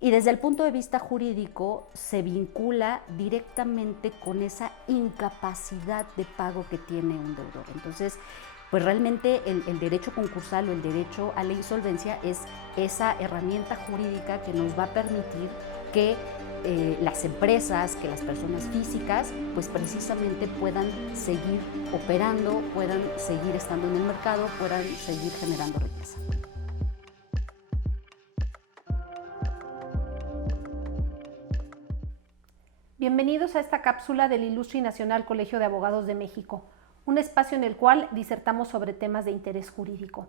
Y desde el punto de vista jurídico se vincula directamente con esa incapacidad de pago que tiene un deudor. Entonces, pues realmente el derecho concursal o el derecho a la insolvencia es esa herramienta jurídica que nos va a permitir que las empresas, que las personas físicas, pues precisamente puedan seguir operando, puedan seguir estando en el mercado, puedan seguir generando riqueza. Bienvenidos a esta cápsula del Ilustre y Nacional Colegio de Abogados de México, un espacio en el cual disertamos sobre temas de interés jurídico.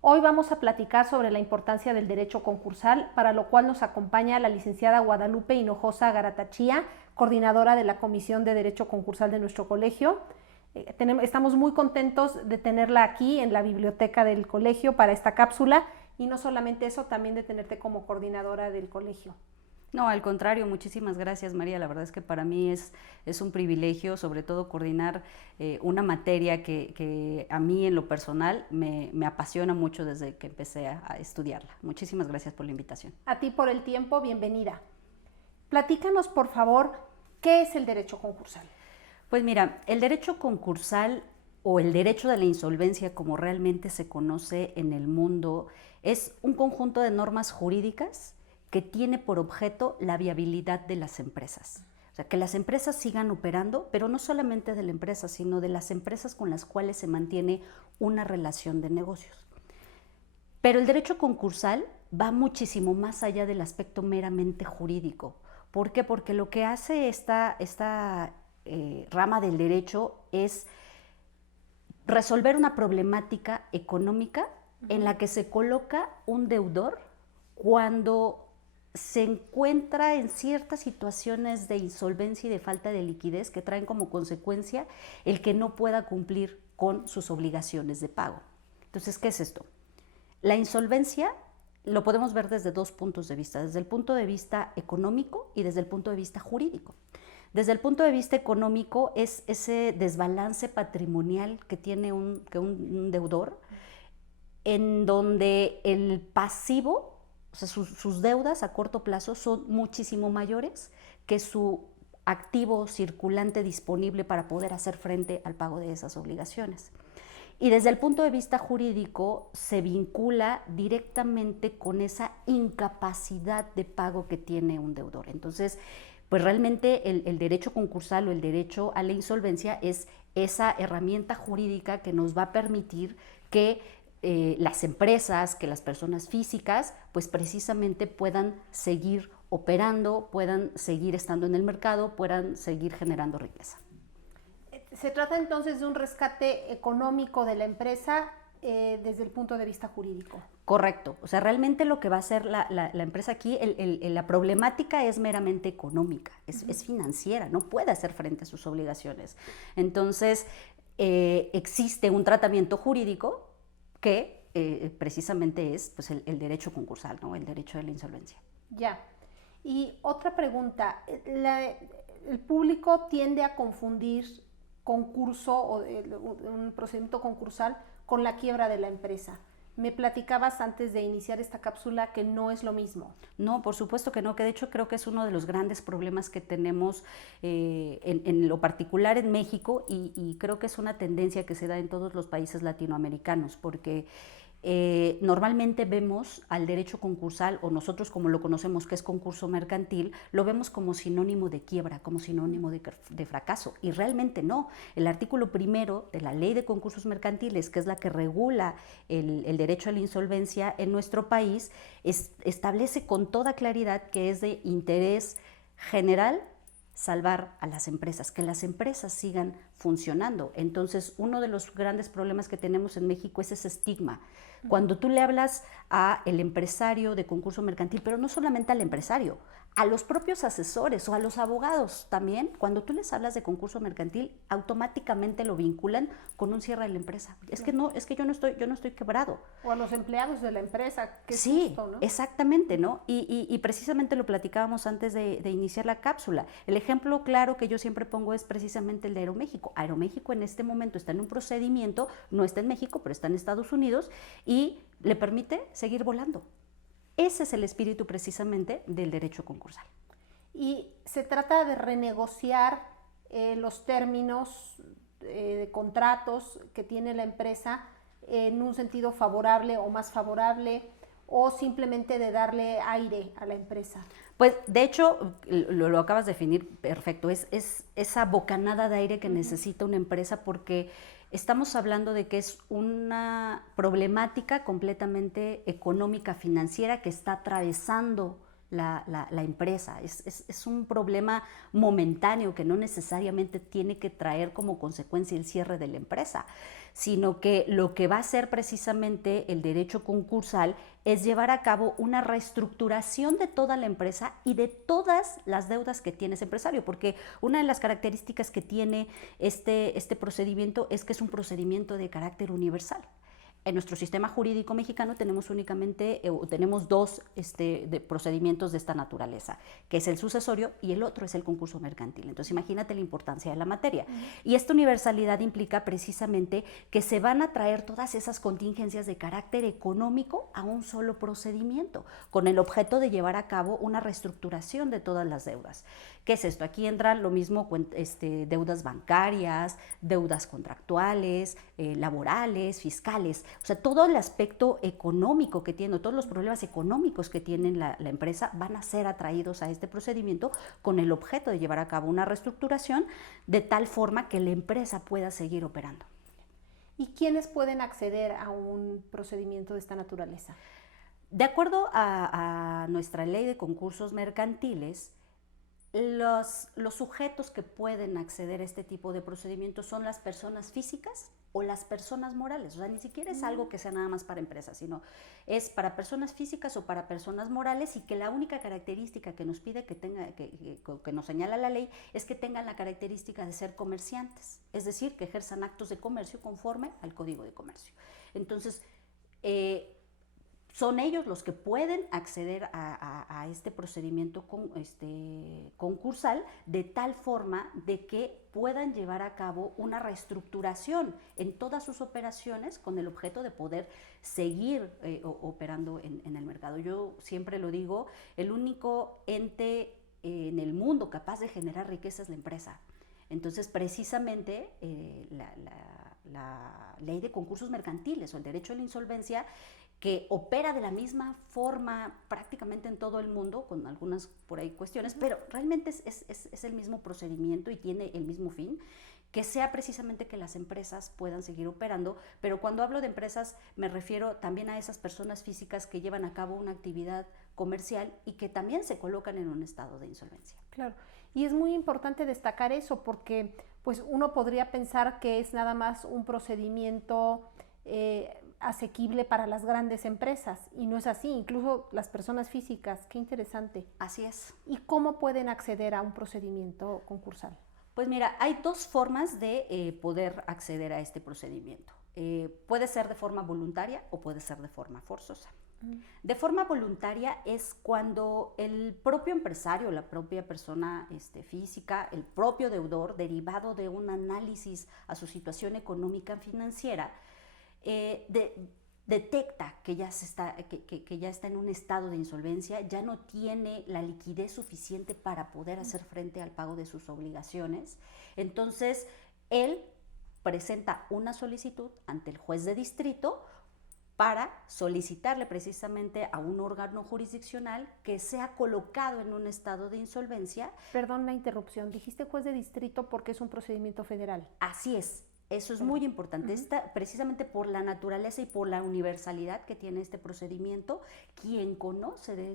Hoy vamos a platicar sobre la importancia del derecho concursal, para lo cual nos acompaña la licenciada Guadalupe Hinojosa Garatachía, coordinadora de la Comisión de Derecho Concursal de nuestro colegio. Estamos muy contentos de tenerla aquí en la biblioteca del colegio para esta cápsula, y no solamente eso, también de tenerte como coordinadora del colegio. No, al contrario, muchísimas gracias, María. La verdad es que para mí es un privilegio, sobre todo coordinar una materia que a mí en lo personal me apasiona mucho desde que empecé a estudiarla. Muchísimas gracias por la invitación. A ti por el tiempo, bienvenida. Platícanos, por favor, ¿qué es el derecho concursal? Pues mira, el derecho concursal o el derecho de la insolvencia, como realmente se conoce en el mundo, es un conjunto de normas jurídicas que tiene por objeto la viabilidad de las empresas. O sea, que las empresas sigan operando, pero no solamente de la empresa, sino de las empresas con las cuales se mantiene una relación de negocios. Pero el derecho concursal va muchísimo más allá del aspecto meramente jurídico. ¿Por qué? Porque lo que hace esta rama del derecho es resolver una problemática económica en la que se coloca un deudor cuando se encuentra en ciertas situaciones de insolvencia y de falta de liquidez que traen como consecuencia el que no pueda cumplir con sus obligaciones de pago. Entonces, ¿qué es esto? La insolvencia lo podemos ver desde dos puntos de vista, desde el punto de vista económico y desde el punto de vista jurídico. Desde el punto de vista económico es ese desbalance patrimonial que tiene un deudor, en donde el pasivo, o sea, sus deudas a corto plazo son muchísimo mayores que su activo circulante disponible para poder hacer frente al pago de esas obligaciones. Y desde el punto de vista jurídico se vincula directamente con esa incapacidad de pago que tiene un deudor. Entonces, pues realmente el derecho concursal o el derecho a la insolvencia es esa herramienta jurídica que nos va a permitir que las empresas, que las personas físicas, pues precisamente puedan seguir operando, puedan seguir estando en el mercado, puedan seguir generando riqueza. Se trata entonces de un rescate económico de la empresa desde el punto de vista jurídico. Correcto. O sea, realmente lo que va a hacer la empresa aquí, la problemática es meramente económica, es financiera, no puede hacer frente a sus obligaciones. Entonces, existe un tratamiento jurídico que precisamente es pues, el derecho concursal, ¿no? El derecho de la insolvencia. Ya. Y otra pregunta, el público tiende a confundir concurso o un procedimiento concursal con la quiebra de la empresa. Me platicabas antes de iniciar esta cápsula que no es lo mismo. No, por supuesto que no, que de hecho creo que es uno de los grandes problemas que tenemos en lo particular en México y creo que es una tendencia que se da en todos los países latinoamericanos, porque normalmente vemos al derecho concursal, o nosotros como lo conocemos que es concurso mercantil, lo vemos como sinónimo de quiebra, como sinónimo de fracaso, y realmente no. El artículo primero de la Ley de Concursos Mercantiles, que es la que regula el derecho a la insolvencia en nuestro país, establece con toda claridad que es de interés general salvar a las empresas, que las empresas sigan funcionando. Entonces, uno de los grandes problemas que tenemos en México es ese estigma. Cuando tú le hablas a el empresario de concurso mercantil, pero no solamente al empresario, a los propios asesores o a los abogados también, cuando tú les hablas de concurso mercantil, automáticamente lo vinculan con un cierre de la empresa. Es que no, es que yo no estoy quebrado. O a los empleados de la empresa, que es sí, justo, ¿no? Exactamente, ¿no? Y precisamente lo platicábamos antes de iniciar la cápsula. El ejemplo claro que yo siempre pongo es precisamente el de Aeroméxico. Aeroméxico en este momento está en un procedimiento, no está en México, pero está en Estados Unidos, y le permite seguir volando. Ese es el espíritu precisamente del derecho concursal. Y se trata de renegociar los términos de contratos que tiene la empresa en un sentido favorable o más favorable, o simplemente de darle aire a la empresa. Pues de hecho, lo acabas de definir perfecto, es esa bocanada de aire que necesita una empresa, porque estamos hablando de que es una problemática completamente económica, financiera, que está atravesando la empresa. Es un problema momentáneo que no necesariamente tiene que traer como consecuencia el cierre de la empresa, sino que lo que va a hacer precisamente el derecho concursal es llevar a cabo una reestructuración de toda la empresa y de todas las deudas que tiene ese empresario, porque una de las características que tiene este procedimiento es que es un procedimiento de carácter universal. En nuestro sistema jurídico mexicano tenemos únicamente, tenemos dos procedimientos de esta naturaleza, que es el sucesorio y el otro es el concurso mercantil. Entonces imagínate la importancia de la materia. Y esta universalidad implica precisamente que se van a traer todas esas contingencias de carácter económico a un solo procedimiento, con el objeto de llevar a cabo una reestructuración de todas las deudas. ¿Qué es esto? Aquí entran lo mismo deudas bancarias, deudas contractuales, laborales, fiscales. O sea, todo el aspecto económico que tiene, todos los problemas económicos que tiene la empresa van a ser atraídos a este procedimiento con el objeto de llevar a cabo una reestructuración de tal forma que la empresa pueda seguir operando. ¿Y quiénes pueden acceder a un procedimiento de esta naturaleza? De acuerdo a nuestra ley de concursos mercantiles, los sujetos que pueden acceder a este tipo de procedimientos son las personas físicas o las personas morales. O sea, ni siquiera es algo que sea nada más para empresas, sino es para personas físicas o para personas morales, y que la única característica que nos pide que nos señala la ley es que tengan la característica de ser comerciantes, es decir, que ejerzan actos de comercio conforme al Código de Comercio. Entonces, son ellos los que pueden acceder a este procedimiento concursal, de tal forma de que puedan llevar a cabo una reestructuración en todas sus operaciones con el objeto de poder seguir operando en el mercado. Yo siempre lo digo, el único ente en el mundo capaz de generar riqueza es la empresa. Entonces, precisamente, la ley de concursos mercantiles o el derecho a la insolvencia, que opera de la misma forma prácticamente en todo el mundo, con algunas por ahí cuestiones, pero realmente es el mismo procedimiento y tiene el mismo fin, que sea precisamente que las empresas puedan seguir operando. Pero cuando hablo de empresas me refiero también a esas personas físicas que llevan a cabo una actividad comercial y que también se colocan en un estado de insolvencia. Claro, y es muy importante destacar eso, porque pues uno podría pensar que es nada más un procedimiento asequible para las grandes empresas, y no es así, incluso las personas físicas. Qué interesante. Así es. ¿Y cómo pueden acceder a un procedimiento concursal? Pues mira, hay dos formas de poder acceder a este procedimiento. Puede ser de forma voluntaria o puede ser de forma forzosa. De forma voluntaria es cuando el propio empresario, la propia persona física, el propio deudor, derivado de un análisis a su situación económica financiera, detecta que ya está en un estado de insolvencia, ya no tiene la liquidez suficiente para poder hacer frente al pago de sus obligaciones. Entonces, él presenta una solicitud ante el juez de distrito para solicitarle precisamente a un órgano jurisdiccional que sea colocado en un estado de insolvencia. Perdón la interrupción, dijiste juez de distrito porque es un procedimiento federal. Así es. Eso es muy importante, precisamente por la naturaleza y por la universalidad que tiene este procedimiento. Quien conoce de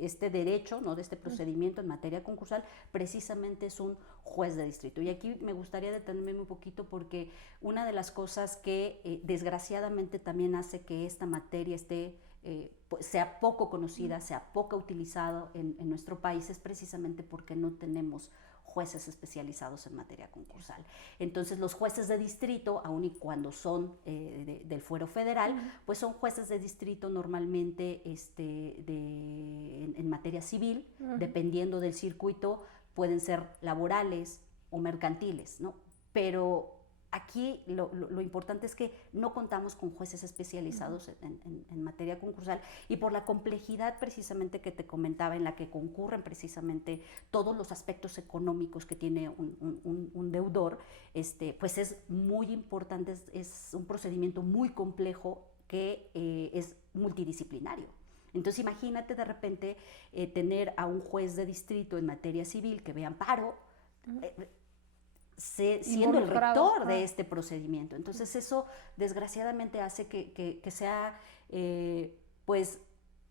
este derecho, ¿no?, de este procedimiento en materia concursal, precisamente es un juez de distrito. Y aquí me gustaría detenerme un poquito, porque una de las cosas que desgraciadamente también hace que esta materia sea poco conocida, sea poco utilizada en nuestro país, es precisamente porque no tenemos jueces especializados en materia concursal. Entonces, los jueces de distrito, aun y cuando son del fuero federal, pues son jueces de distrito normalmente en materia civil, dependiendo del circuito, pueden ser laborales o mercantiles, ¿no? Pero aquí lo importante es que no contamos con jueces especializados en materia concursal, y por la complejidad precisamente que te comentaba, en la que concurren precisamente todos los aspectos económicos que tiene un deudor, pues es muy importante, es un procedimiento muy complejo que es multidisciplinario. Entonces imagínate de repente tener a un juez de distrito en materia civil que vea amparo, siendo el rector de este procedimiento. Entonces eso desgraciadamente hace que sea pues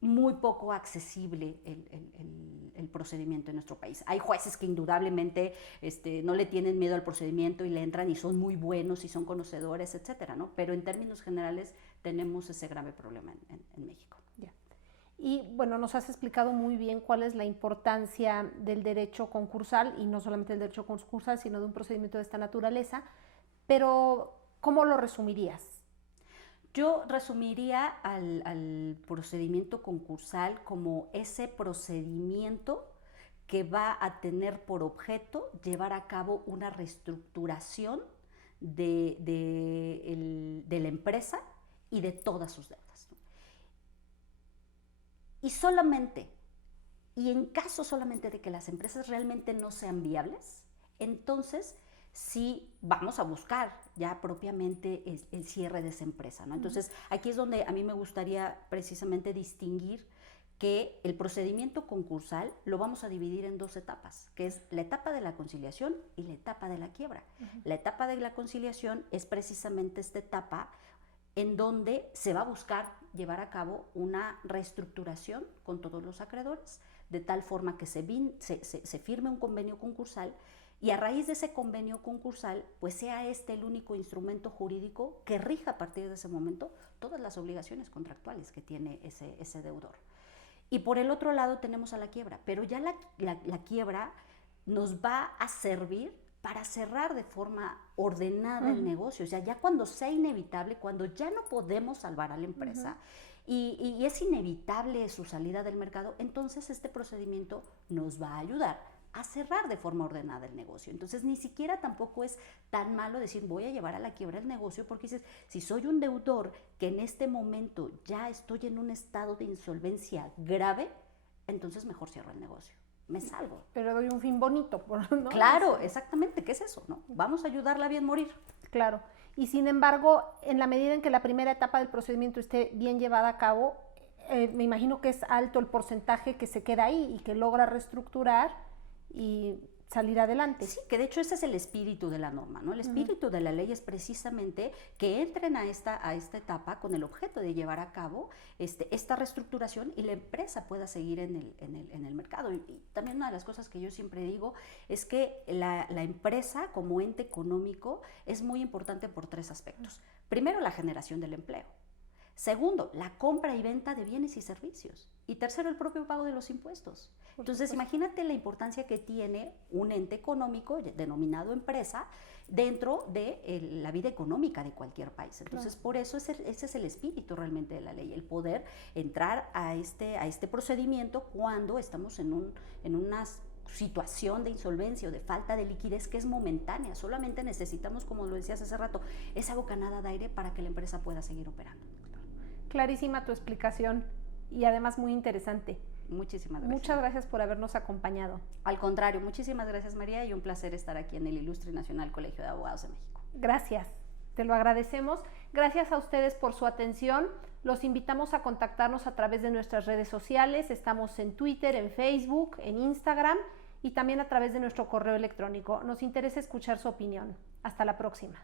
muy poco accesible el procedimiento en nuestro país. Hay jueces que indudablemente no le tienen miedo al procedimiento y le entran y son muy buenos y son conocedores, etcétera, ¿no? Pero en términos generales tenemos ese grave problema en México. Ya. Y bueno, nos has explicado muy bien cuál es la importancia del derecho concursal, y no solamente del derecho concursal, sino de un procedimiento de esta naturaleza, pero ¿cómo lo resumirías? Yo resumiría al procedimiento concursal como ese procedimiento que va a tener por objeto llevar a cabo una reestructuración de la empresa y de todas sus deudas. Y solamente, y en caso solamente de que las empresas realmente no sean viables, entonces sí vamos a buscar ya propiamente el cierre de esa empresa, ¿no? Entonces aquí es donde a mí me gustaría precisamente distinguir que el procedimiento concursal lo vamos a dividir en dos etapas, que es la etapa de la conciliación y la etapa de la quiebra. La etapa de la conciliación es precisamente esta etapa en donde se va a buscar llevar a cabo una reestructuración con todos los acreedores, de tal forma que se firme un convenio concursal, y a raíz de ese convenio concursal, pues sea el único instrumento jurídico que rija a partir de ese momento todas las obligaciones contractuales que tiene ese deudor. Y por el otro lado tenemos a la quiebra, pero ya la quiebra nos va a servir para cerrar de forma ordenada el negocio. O sea, ya cuando sea inevitable, cuando ya no podemos salvar a la empresa y es inevitable su salida del mercado, entonces este procedimiento nos va a ayudar a cerrar de forma ordenada el negocio. Entonces ni siquiera tampoco es tan malo decir voy a llevar a la quiebra el negocio, porque dices, si soy un deudor que en este momento ya estoy en un estado de insolvencia grave, entonces mejor cierro el negocio, me salgo. Pero doy un fin bonito, ¿no? Claro, exactamente, ¿qué es eso? ¿No? Vamos a ayudarla a bien morir. Claro, y sin embargo, en la medida en que la primera etapa del procedimiento esté bien llevada a cabo, me imagino que es alto el porcentaje que se queda ahí y que logra reestructurar y salir adelante. Sí, que de hecho ese es el espíritu de la norma, ¿no? El espíritu de la ley es precisamente que entren a esta etapa con el objeto de llevar a cabo esta reestructuración y la empresa pueda seguir en el mercado. Y también una de las cosas que yo siempre digo es que la empresa como ente económico es muy importante por tres aspectos. Primero, la generación del empleo. Segundo, la compra y venta de bienes y servicios. Y tercero, el propio pago de los impuestos. Entonces, imagínate la importancia que tiene un ente económico denominado empresa dentro de la vida económica de cualquier país. Entonces, por eso ese es el espíritu realmente de la ley, el poder entrar a este procedimiento cuando estamos en una situación de insolvencia o de falta de liquidez que es momentánea. Solamente necesitamos, como lo decías hace rato, esa bocanada de aire para que la empresa pueda seguir operando. Clarísima tu explicación y además muy interesante. Muchísimas gracias. Muchas gracias por habernos acompañado. Al contrario, muchísimas gracias, María, y un placer estar aquí en el Ilustre y Nacional Colegio de Abogados de México. Gracias, te lo agradecemos. Gracias a ustedes por su atención. Los invitamos a contactarnos a través de nuestras redes sociales. Estamos en Twitter, en Facebook, en Instagram y también a través de nuestro correo electrónico. Nos interesa escuchar su opinión. Hasta la próxima.